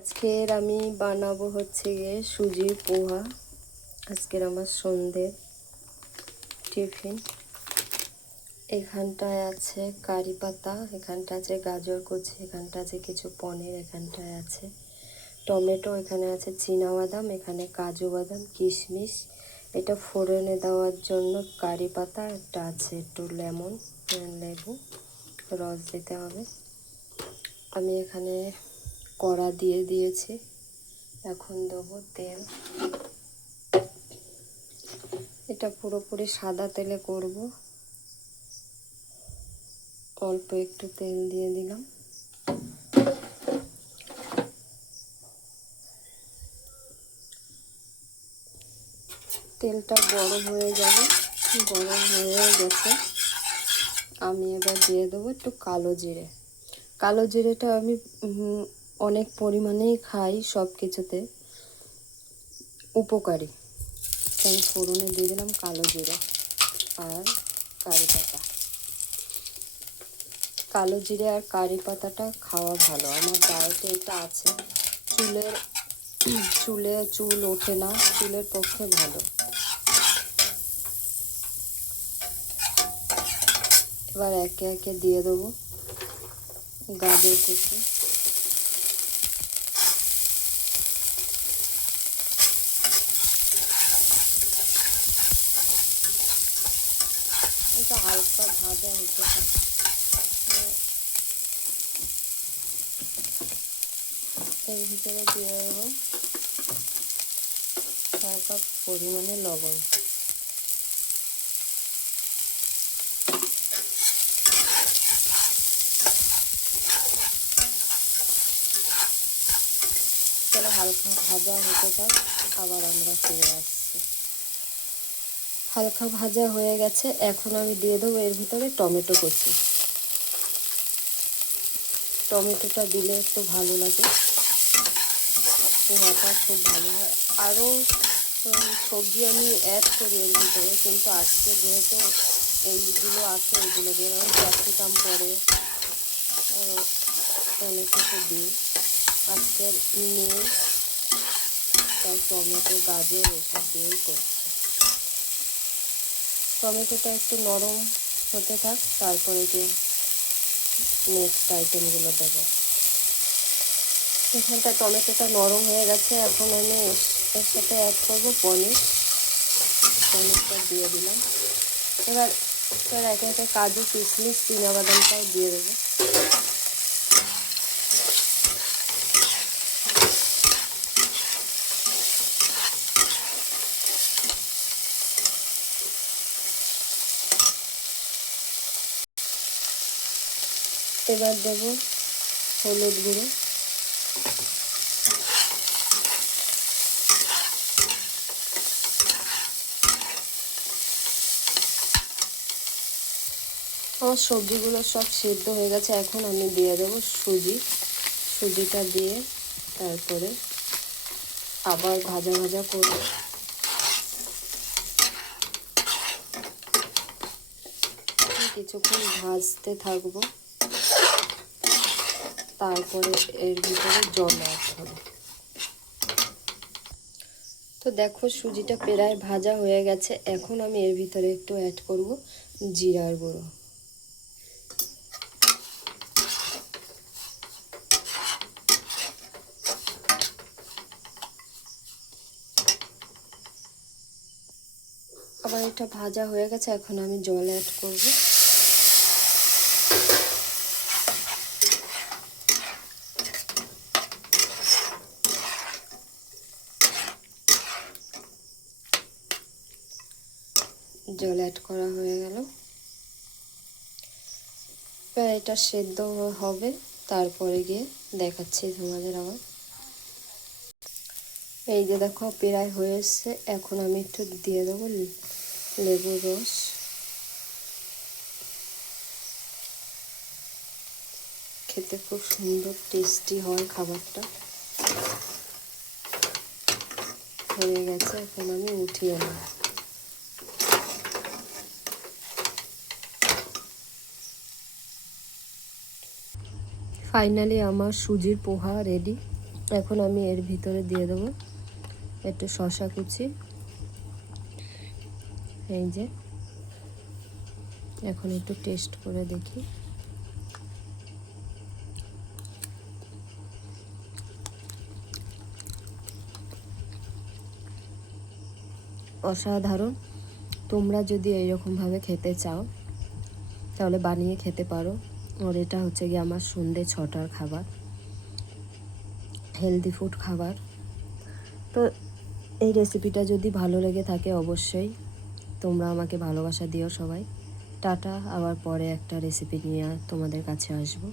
আজকের আমি বানাবো হচ্ছে গিয়ে সুজির পোহা। আজকের আমার সন্ধ্যের টিফিন। এখানটায় আছে কারি পাতা, এখানটা আছে গাজর কুচি, এখানটা আছে কিছু পনির, এখানটায় আছে টমেটো, এখানে আছে চীনাবাদাম, এখানে কাজু বাদাম, কিশমিশ। এটা ফোড়নে দেওয়ার জন্য কারি পাতা, একটা আছে একটু লেবু রস দিতে হবে। আমি এখানে কড়া দিয়ে দিয়েছি, এখন দেবো তেল। এটা পুরোপুরি সাদা তেলে করব। অল্প একটু তেল দিয়ে দিলাম। তেলটা গরম হয়ে যাবে, গরম হয়ে গেছে। আমি এবার দিয়ে দেবো একটু কালো জিরে। কালো জিরেটা আমি অনেক পরিমাণেই খাই, সব কিছুতে উপকারী। আমি ফোড়নে দিয়ে দিলাম কালো জিরে আর কারি পাতা। কালো জিরে আর কারি পাতাটা খাওয়া ভালো, আমার ডায়েটে এটা আছে। চুল ওঠে না, চুলের পক্ষে ভালো। এবার একে একে দিয়ে দেবো গাজর কুচি, এটা হালকা ভাজা হতে থাকে। এর ভিতরে দিয়ে দেবো হালকা পরিমাণে লবণ। তাহলে হালকা ভাজা হতে থাক, আবার আমরা ফিরে আসছি। হালকা ভাজা হয়ে গেছে, এখন আমি দিয়ে দেবো এর ভিতরে টমেটো কুচি। টমেটোটা দিলে একটু ভালো লাগে, পোহাটা খুব ভালো হয়। আরও সবজি আমি অ্যাড করি এর ভিতরে, কিন্তু আজকে যেহেতু এইগুলো আছে, এইগুলো দিয়ে আমি ক্যাপসিকাম পরে আরও অনেক কিছু দিই। আজকের নিয়ে তাই টমেটো গাজর এসব দিয়েই করছি। টমেটোটা একটু নরম হতে থাক, তারপরে যে নেক্সট আইটেমগুলো দেবো। এখানটা টমেটোটা নরম হয়ে গেছে, এখন আমি এর সাথে অ্যাড করবো পনির। পনিরটা দিয়ে দিলাম। এবার একে একে কাজু কিশমিশ চীনাবাদামটাও দিয়ে দেবো। এবার দেবো হলুদ গুঁড়ো, আমার সবজিগুলো সব সিদ্ধ হয়ে গেছে। এখন আমি দিয়ে দেবো সুজিটা দিয়ে তারপরে আবার ভাজা ভাজা করব। কিছুক্ষণ ভাজতে থাকবো, তারপরে এর ভিতরে জল অ্যাড হবে। তো দেখো সুজিটা প্রায় ভাজা হয়ে গেছে, এখন আমি এর ভিতরে একটু অ্যাড করব জিরার গুঁড়ো। আবার এটা ভাজা হয়ে গেছে, এখন আমি জল অ্যাড করব। জল অ্যাড করা হয়ে গেল। এবার এটা সেদ্ধ হবে, তারপরে গিয়ে দেখাচ্ছি তোমাদের আবার। এই যে দেখো প্রায় হয়ে এসছে, এখন আমি একটু দিয়ে দেবো লেবুর রস। খেতে খুব সুন্দর টেস্টি হয় খাবারটা। হয়ে গেছে, এখন আমি উঠিয়ে নেব। ফাইনালি আমার সুজির পোহা রেডি। এখন আমি এর ভিতরে দিয়ে দেবো একটু শসা কুচি। এই যে এখন একটু টেস্ট করে দেখি। অসাধারণ। তোমরা যদি এইরকমভাবে খেতে চাও তাহলে বানিয়ে খেতে পারো। আর এটা হচ্ছে গিয়ে আমার সন্ধ্যে 6টার খাবার, হেলদি ফুড খাবার। তো এই রেসিপিটা যদি ভালো লেগে থাকে অবশ্যই তোমরা আমাকে ভালোবাসা দিও সবাই। টাটা, আবার পরে একটা রেসিপি নিয়ে তোমাদের কাছে আসবো।